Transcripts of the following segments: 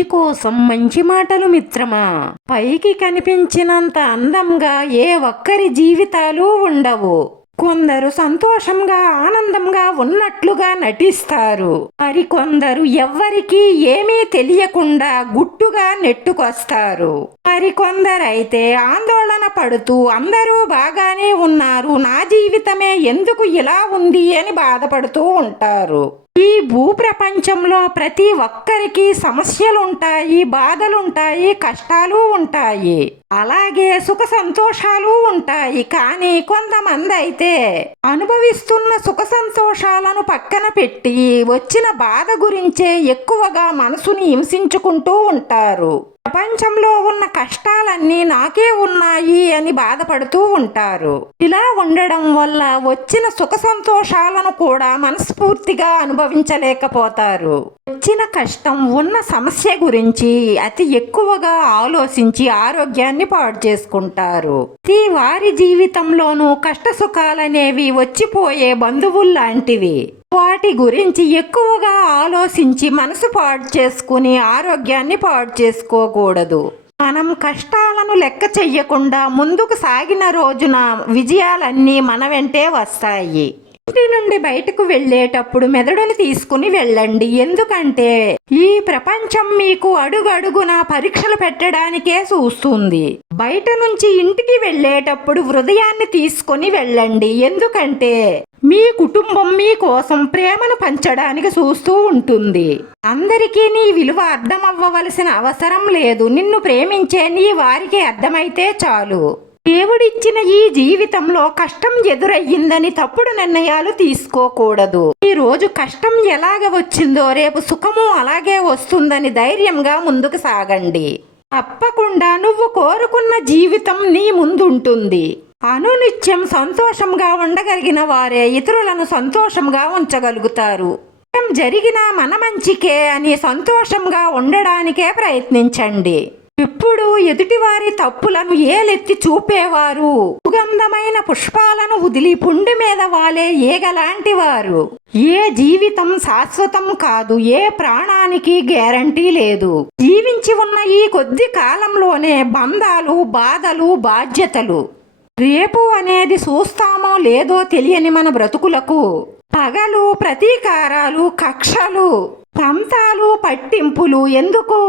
నీకోసం మంచి మాటలు మిత్రమా? పైకి కనిపించినంత అందంగా ఏ ఒక్కరి జీవితాలు ఉండవు. కొందరు సంతోషంగా ఆనందంగా ఉన్నట్లుగా నటిస్తారు. మరి కొందరు ఎవ్వరికీ ఏమీ తెలియకుండా గుట్టుగా నెట్టుకొస్తారు. మరికొందరైతే ఆందోళన పడుతూ అందరూ బాగానే ఉన్నారు. నా జీవితమే ఎందుకు ఇలా ఉంది అని బాధపడుతూ ఉంటారు. ఈ భూప్రపంచంలో ప్రతి ఒక్కరికి సమస్యలుంటాయి బాధలుంటాయి కష్టాలు ఉంటాయి. అలాగే సుఖ సంతోషాలు ఉంటాయి. కానీ కొంతమంది అయితే అనుభవిస్తున్న సుఖ సంతోషాలను పక్కన పెట్టి వచ్చిన బాధ గురించే ఎక్కువగా మనసుని హింసించుకుంటూ ఉంటారు. ప్రపంచంలో ఉన్న కష్టాలన్నీ నాకే ఉన్నాయి అని బాధపడుతూ ఉంటారు. ఇలా ఉండడం వల్ల వచ్చిన సుఖ సంతోషాలను కూడా మనస్ఫూర్తిగా అనుభవించలేకపోతారు. వచ్చిన కష్టం ఉన్న సమస్య గురించి అతి ఎక్కువగా ఆలోచించి ఆరోగ్యాన్ని పాడు చేసుకుంటారు. ప్రతి వారి జీవితంలోనూ కష్ట సుఖాలనేవి వచ్చిపోయే బంధువుల్లాంటివి. వాటి గురించి ఎక్కువగా ఆలోచించి మనసు పాడు చేసుకుని ఆరోగ్యాన్ని పాడు చేసుకోకూడదు. మనం కష్టాలను లెక్క చెయ్యకుండా ముందుకు సాగిన రోజున విజయాలన్నీ మన వెంటే వస్తాయి. ఇంటి నుండి బయటకు వెళ్ళేటప్పుడు మెదడుని తీసుకుని వెళ్ళండి. ఎందుకంటే ఈ ప్రపంచం మీకు అడుగడుగున పరీక్షలు పెట్టడానికే చూస్తుంది. బయట నుంచి ఇంటికి వెళ్ళేటప్పుడు హృదయాన్ని తీసుకొని వెళ్ళండి. ఎందుకంటే మీ కుటుంబం మీ కోసం ప్రేమను పంచడానికి చూస్తూ ఉంటుంది. అందరికీ నీ విలువ అర్థం అవ్వవలసిన అవసరం లేదు. నిన్ను ప్రేమించే నీ వారికి అర్థమైతే చాలు. దేవుడిచ్చిన ఈ జీవితంలో కష్టం ఎదురయ్యిందని తప్పుడు నిర్ణయాలు తీసుకోకూడదు. ఈ రోజు కష్టం ఎలాగ వచ్చిందో రేపు సుఖము అలాగే వస్తుందని ధైర్యంగా ముందుకు సాగండి. తప్పకుండా నువ్వు కోరుకున్న జీవితం నీ ముందుంటుంది. అనునిత్యం సంతోషంగా ఉండగలిగిన వారే ఇతరులను సంతోషంగా ఉంచగలుగుతారు. జరిగిన మన మంచికే అని సంతోషంగా ఉండడానికే ప్రయత్నించండి. ఇప్పుడు ఎదుటివారి తప్పులను ఏలెత్తి చూపేవారు. సుగంధమైన పుష్పాలను వదిలి పుండి మీద వాలే ఏగలాంటి వారు ఏ జీవితం శాశ్వతం కాదు ఏ ప్రాణానికి గ్యారంటీ లేదు. జీవించి ఉన్న ఈ కొద్ది కాలంలోనే బంధాలు బాధలు బాధ్యతలు రేపు అనేది చూస్తామో లేదో తెలియని మన బ్రతుకులకు పగలు ప్రతీకారాలు కక్షలు పంతాలు పట్టింపులు ఎందుకు?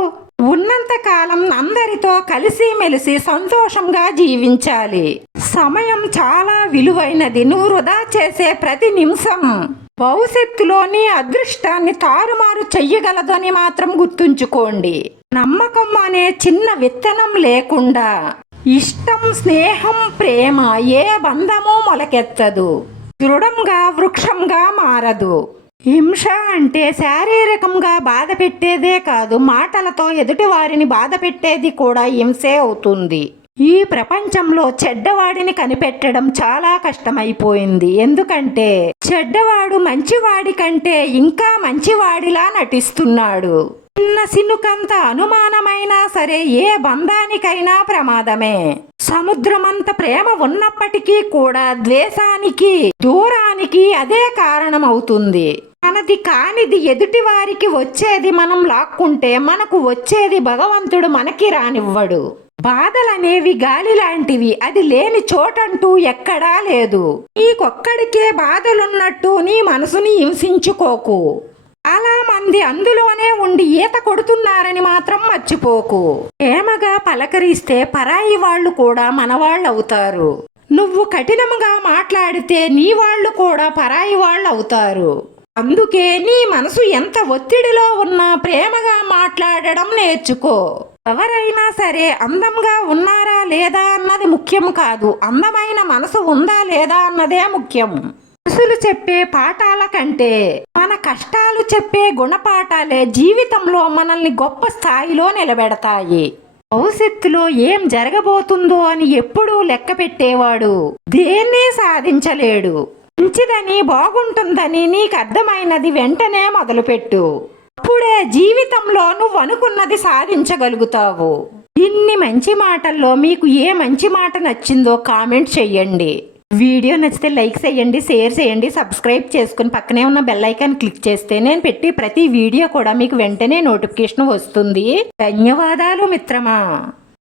ఉన్నంతకాలం అందరితో అందరితో కలిసిమెలిసి సంతోషంగా జీవించాలి. సమయం చాలా విలువైనది. నువ్వు వృధా చేసే ప్రతి నిమిషం భవిష్యత్తులో నీ అదృష్టాన్ని తారుమారు చెయ్యగలదని మాత్రం గుర్తుంచుకోండి. నమ్మకం అనే చిన్న విత్తనం లేకుండా ఇష్టం స్నేహం ప్రేమ ఏ బంధము మొలకెత్తదు. దృఢంగా వృక్షంగా మారదు. హింస అంటే శారీరకంగా బాధ పెట్టేదే కాదు మాటలతో ఎదుటివారిని బాధ పెట్టేది కూడా హింసే అవుతుంది. ఈ ప్రపంచంలో చెడ్డవాడిని కనిపెట్టడం చాలా కష్టమైపోయింది. ఎందుకంటే చెడ్డవాడు మంచివాడి కంటే ఇంకా మంచివాడిలా నటిస్తున్నాడు. చిన్న సినుకంత అనుమానమైనా సరే ఏ బంధానికైనా ప్రమాదమే. సముద్రమంత ప్రేమ ఉన్నప్పటికీ కూడా ద్వేషానికి దూరానికి అదే కారణమవుతుంది. మనది కానిది ఎదుటి వారికి వచ్చేది మనం లాక్కుంటే మనకు వచ్చేది భగవంతుడు మనకి రానివ్వడు. బాధలనేవి గాలి లాంటివి అది లేని చోటంటూ ఎక్కడా లేదు. నీకొక్కడికే బాధలున్నట్టు నీ మనసుని హింసించుకోకు. చాలా మంది అందులోనే ఉండి ఈత కొడుతున్నారని మాత్రం మర్చిపోకు. ప్రేమగా పలకరిస్తే పరాయి వాళ్ళు కూడా మనవాళ్ళు అవుతారు నువ్వు కఠినముగా మాట్లాడితే నీ వాళ్ళు కూడా పరాయి వాళ్ళు అవుతారు అందుకే నీ మనసు ఎంత ఒత్తిడిలో ఉన్నా ప్రేమగా మాట్లాడడం నేర్చుకో. ఎవరైనా సరే అందంగా ఉన్నారా లేదా అన్నది ముఖ్యం కాదు. అందమైన మనసు ఉందా లేదా అన్నదే ముఖ్యం. మనుషులు చెప్పే పాఠాల కంటే మన కష్టాలు చెప్పే గుణపాఠాలే జీవితంలో మనల్ని గొప్ప స్థాయిలో నిలబెడతాయి. భవిష్యత్తులో ఏం జరగబోతుందో అని ఎప్పుడూ లెక్క పెట్టేవాడు దేన్ని సాధించలేడు. మంచిదని బాగుంటుందని నీకు అర్థమైనది వెంటనే మొదలుపెట్టు. అప్పుడే జీవితంలో నువ్వు అనుకున్నది సాధించగలుగుతావు. ఇన్ని మంచి మాటల్లో మీకు ఏ మంచి మాట నచ్చిందో కామెంట్ చెయ్యండి. వీడియో నచ్చితే లైక్ చేయండి షేర్ చేయండి సబ్స్క్రైబ్ చేసుకుని పక్కనే ఉన్న బెల్ ఐకాన్ క్లిక్ చేస్తే నేను పెట్టి ప్రతి వీడియో కూడా మీకు వెంటనే నోటిఫికేషన్ వస్తుంది. ధన్యవాదాలు మిత్రమా.